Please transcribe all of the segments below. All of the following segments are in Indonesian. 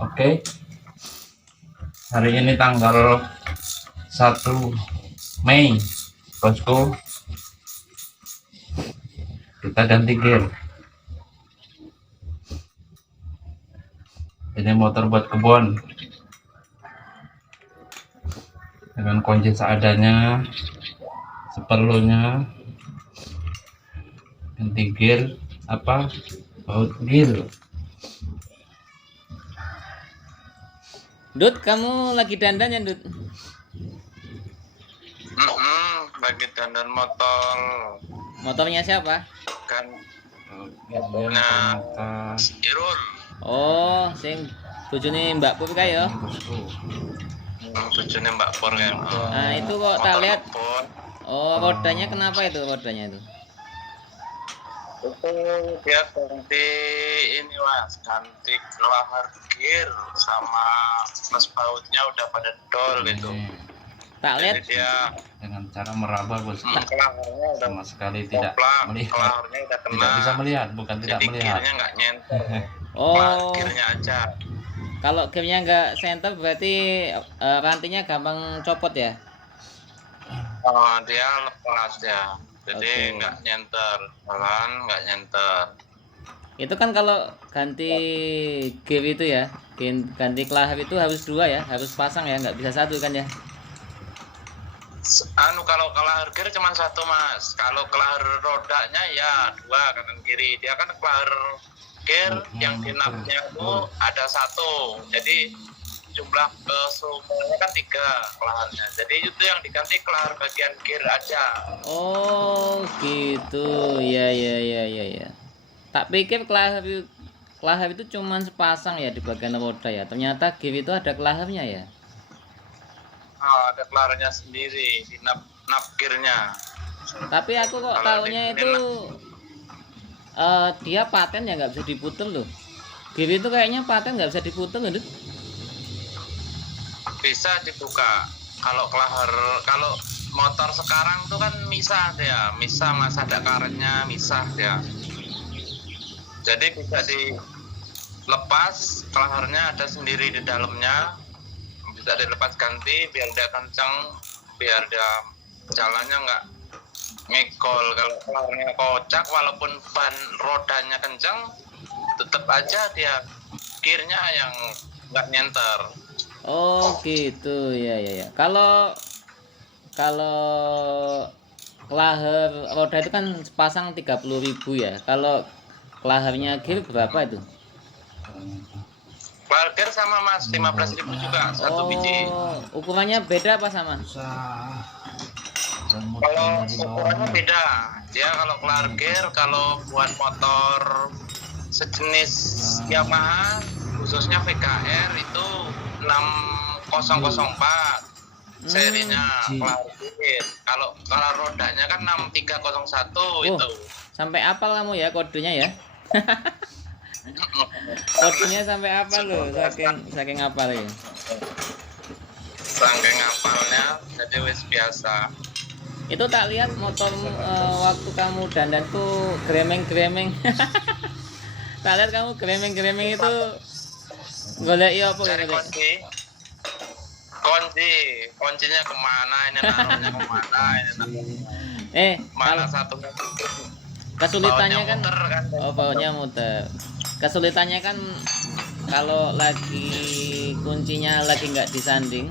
Oke, hari ini tanggal 1 Mei, bosku. Kita ganti gear. Ini motor buat kebun dengan kunci seadanya, seperlunya. Ganti gear apa? Baut gear. Dut, kamu lagi dandan ya, Dut? Lagi dandan motor. Motornya siapa? Kan Nah, Irul. Oh, sing bojone Mbak Pur kae ya. Bojone Mbak Pur kan. Nah, itu kok tak Motor lihat. kebun. Oh, rodanya kenapa itu rodanya itu? Itu dia ganti ini mas, ganti kelahar gear sama mas bautnya udah pada dol gitu. Tak lihat Jadi dia dengan cara meraba, bos. kelaharnya udah Sama sekali tidak melihat. kelaharnya udah kena. Tidak bisa melihat, bukan tidak Jadi melihat. gearnya nggak nyentuh. Oh, Gearnya aja. kalau gamenya nggak center berarti rantingnya gampang copot ya? Dia lepas ya. Jadi Oke. nggak nyenter, jalan nggak nyenter. Itu kan kalau ganti gear itu ya, ganti kelahar itu harus dua ya, harus pasang ya, nggak bisa satu kan ya? Kalau kelahar gear cuma satu mas. Kalau kelahar rodanya ya dua kanan kiri. Dia kan kelahar gear yang di napnya itu ada satu. Jadi jumlah keseluruhannya kan 3 kelaharnya. Jadi itu yang diganti kelahar bagian gear aja. Oh, gitu. Ya. Tak pikir kelahar itu cuma sepasang ya di bagian roda ya. Ternyata gear itu ada kelaharnya ya. Ada kelaharnya sendiri di nap gearnya. Tapi aku kok taunya itu dia paten ya, nggak bisa diputer loh. Gear itu kayaknya paten nggak bisa diputer loh. Bisa dibuka. Kalau motor sekarang tuh kan misah dia, mas ada karetnya, misah dia. Jadi bisa dilepas, kelaharnya ada sendiri di dalamnya, bisa dilepas ganti biar dia kencang, biar dia jalannya nggak ngekol. Kalau kelaharnya kocak, walaupun ban rodanya kencang, tetap aja dia gearnya yang nggak nyenter. Oh, gitu. Ya. Kalau kelahar roda itu kan sepasang 30.000 ya. Kalau kelaharnya gear berapa itu? Kelahar sama mas, 15.000 juga satu biji. Ukurannya beda apa sama? Kalau ukurannya beda. Dia kalau kelahar gear, kalau buat motor sejenis Yamaha, khususnya VKR itu 6004 serinya kelahar gear. Kalau rodanya kan 6301 itu. Sampai apal kamu ya kodenya ya? Kodenya sampai apa loh? Saking apal ya. Saking apalnya, jadi wis biasa. Itu tak lihat motor waktu kamu dandan tuh gremeng. Tak lihat kamu gremeng itu golek iya apa Cari golek? Kuncinya kemana ini, naruhnya kemana ini, mana satu kesulitannya kan, muter, kan bautnya muter. Kesulitannya kan kalau lagi kuncinya lagi nggak disanding,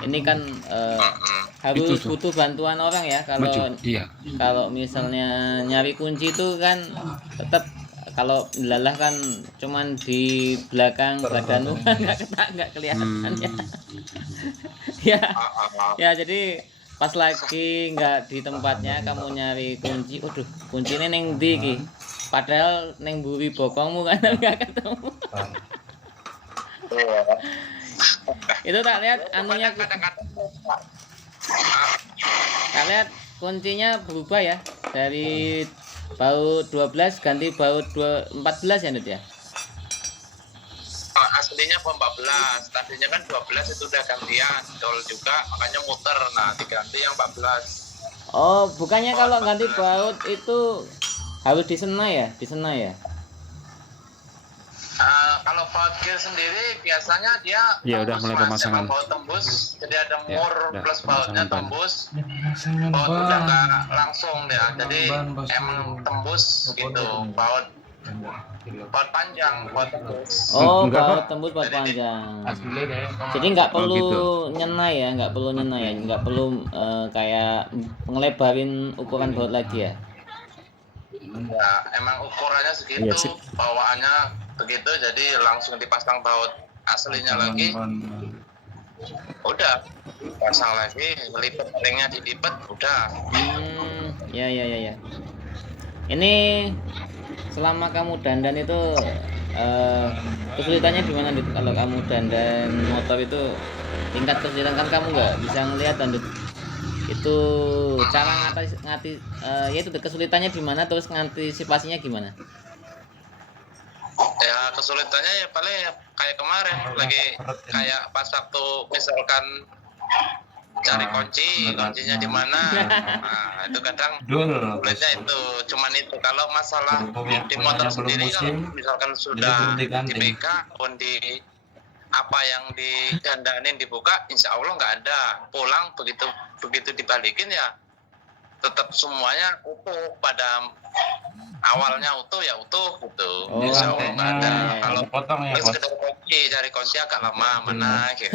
ini kan harus butuh bantuan orang ya. Kalau misalnya nyari kunci itu kan tetap, kalau lelah kan cuman di belakang badanmu nggak kelihatan ya. Ya jadi pas lagi nggak di tempatnya kamu nyari kunci, kuncinya neng ndi iki, padahal neng buri bokongmu kan nggak ketemu. Itu tak lihat anunya, tak lihat kuncinya berubah ya, dari baut 12 ganti baut 14 ya Nut ya. Aslinya 14, tadinya kan 12 itu udah gantian dol juga, makanya muter. Nah diganti yang 14. Oh, bukannya kalau ganti baut itu harus disena ya? kalau baut gear sendiri biasanya dia Ya, udah tembus, mulai Mas. pemasangan. Emang baut tembus, jadi ada Ya, mur udah plus pemasangan bautnya ban. tembus. Pemasangan Baut udah ban. nggak langsung ya, jadi Ban, bos. emang tembus gitu. Baut panjang, baut tembus. Oh, Enggak, baut Pak. tembus baut panjang. Asli deh. Jadi nggak Oh, perlu gitu. nyenai ya, nggak perlu nyenai ya, nggak perlu kayak ngelebarin ukuran baut lagi ya. Ya, emang ukurannya segitu, Iya, sip. bawaannya begitu, jadi langsung dipasang baut aslinya lagi. Udah pasang lagi, lipat ringnya dilipat, udah. Ya ya ya ya. Ini selama kamu dandan itu kesulitannya gimana Dit? Kalau kamu dandan motor itu tingkat kesulitan kan kamu nggak bisa ngelihat dan itu cara ya itu kesulitannya di mana, terus ngantisipasinya gimana? Ya kesulitannya ya paling kayak kemarin lagi kayak pas waktu misalkan cari kuncinya di mana. Nah, itu kadang sulitnya itu cuman itu. Kalau masalah di motor sendiri kalau misalkan sudah dipegang pun di apa yang didandanin dibuka, insya Allah nggak ada. Pulang begitu dibalikin ya tetap semuanya utuh, pada awalnya utuh ya utuh gitu. Oh, Insya Allah nggak ada. Kalau potong ya, bos. sekedar cari kunci agak lama mana gitu.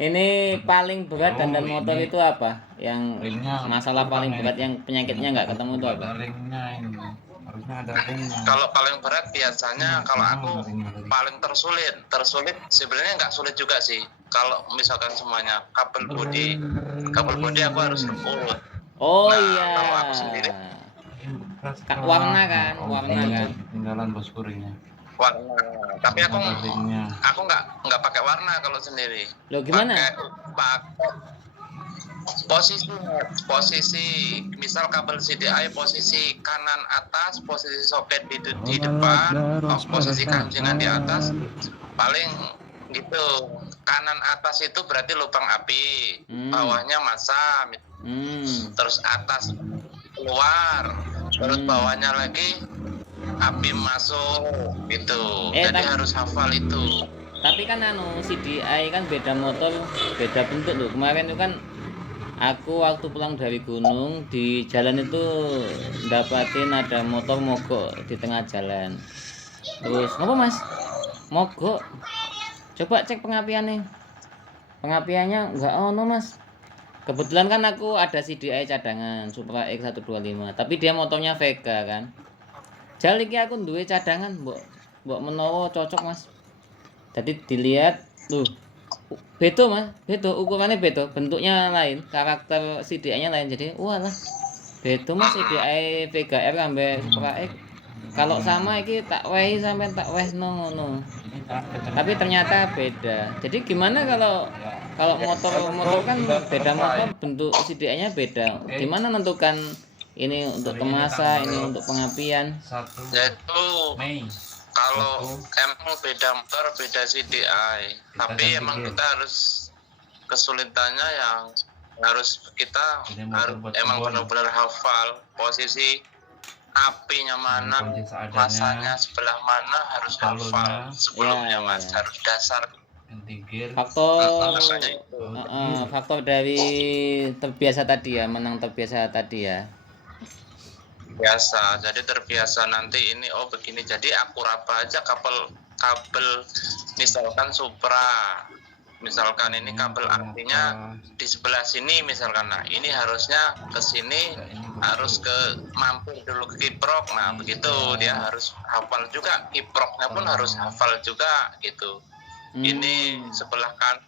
Ini paling berat dandan motor ini itu apa? Yang ringnya masalah paling kurang berat ya. yang penyakitnya nggak ketemu itu apa? Ada ringnya ini. Harusnya ada ringnya. Kalau paling berat biasanya kalau aku paling tersulit sebenarnya nggak sulit juga sih. Kalau misalkan semuanya kabel bodi aku harus urut. Oh Nah, iya. kalau aku sendiri Warna kan, warna kan. Tinggalan bos ringnya. warna. Tapi aku Ada ringnya. nggak pakai warna kalau sendiri. Loh gimana? Pakai posisi misal kabel CDI posisi kanan atas, posisi soket di depan, posisi kancingan di atas, paling gitu. Kanan atas itu berarti lubang api, bawahnya masa, terus atas keluar, terus bawahnya lagi api masuk gitu. Jadi harus hafal itu. Tapi kan CDI kan beda motor, beda bentuk loh. Kemarin itu kan aku waktu pulang dari gunung di jalan itu dapatin ada motor mogok di tengah jalan. Terus apa Mas? Mogok. Coba cek pengapiannya. Pengapiannya enggak ono Mas. Kebetulan kan aku ada CDI cadangan Supra X125, tapi dia motornya Vega kan. Jal iki aku duwe cadangan, mbok menawa cocok Mas. Jadi dilihat tuh beda Mas, beda ukurannya beda, bentuknya lain, karakter CDI-nya lain. Jadi walah beda Mas CDI Vega R sampai Supra X. Kalau sama iki tak wehi sampai tak wehno ngono. Tapi ternyata beda. Jadi gimana kalau motor kan beda motor, bentuk CDI-nya beda. Gimana menentukan ini untuk kemasan, ini untuk pengapian? Yaitu kalau emang beda motor beda CDI, tapi emang kita harus kesulitannya yang harus kita harus emang benar-benar hafal posisi apinya mana, masanya sebelah mana harus hafal sebelumnya Mas, harus dasar. Faktor dari terbiasa tadi ya, menang terbiasa tadi ya. Biasa, jadi terbiasa nanti ini begini, jadi aku raba aja kabel misalkan Supra, misalkan ini kabel artinya di sebelah sini misalkan, nah ini harusnya ke sini, harus ke mampir dulu ke kiprok, nah begitu dia harus hafal juga, kiproknya pun harus hafal juga gitu. Ini sebelah kan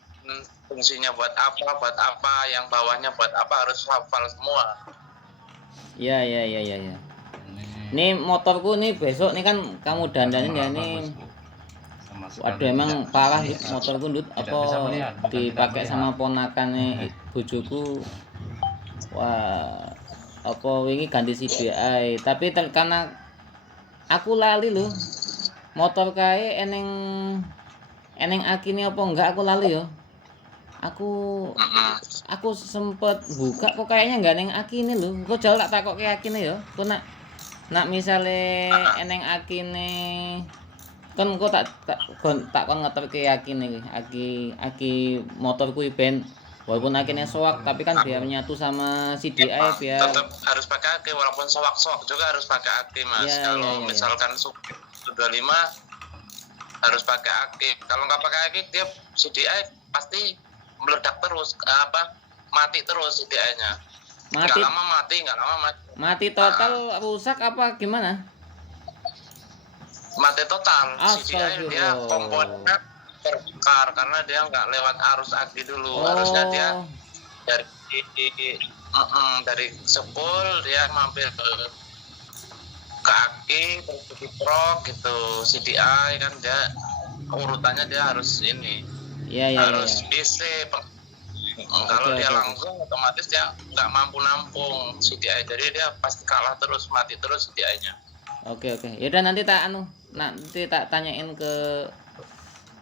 fungsinya buat apa, yang bawahnya buat apa, harus hafal semua. Ya. Ini motorku nih besok nih kan kamu dandanin ya ini. Waduh emang parah Dut, motorku Dut, apa dipakai sama ponakannya bojoku. Wah, apa wingi ganti CDI, tapi karena aku lali loh. Motor kae eneng akine apa enggak aku lali yo. Aku sempet buka kok kayaknya enggak neng akine lho. Kok jauh tak takok ke akine yo. Kok nak nak misale eneng akine kan kok tak kon ngeterke akine aki motor kuwi ben walaupun akine soak tapi kan biar menyatu sama CDI biar tetap harus pakai aki walaupun soak-soak juga harus pakai aki mas. Ya, Kalau ya. misalkan sudah 5 harus pakai aki. Kalau nggak pakai aki dia CDI pasti meledak terus mati terus CDI-nya. mati Nggak lama mati. mati total rusak apa gimana? Mati total. CDI dia Astagfirullah. komponennya terbakar karena dia nggak lewat arus aki dulu. Oh. Harusnya dia dari sepul dia mampir ke aki terus ke truk gitu. CDI kan dia urutannya dia harus ini Iya. harus DC. Kalau dia oke. langsung otomatis dia nggak mampu nampung CDI, jadi dia pasti kalah terus, mati terus CDI-nya. Oke. Ya udah nanti tak tanyain ke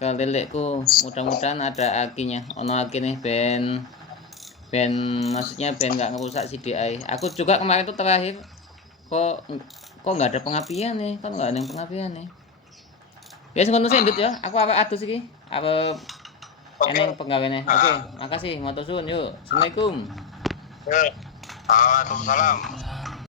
lelekku, mudah-mudahan ada akinya. Ono akine ben maksudnya ben nggak ngerusak CDI. Aku juga kemarin tuh terakhir kok nggak ada pengapian nih, kan nggak ada yang pengapian nih. Ya sing ngono sih Ndut ya. Aku arep adus iki. Arep eneng penggaweane. Oke, makasih. Matur suwun yuk. Assalamualaikum. Waalaikumsalam.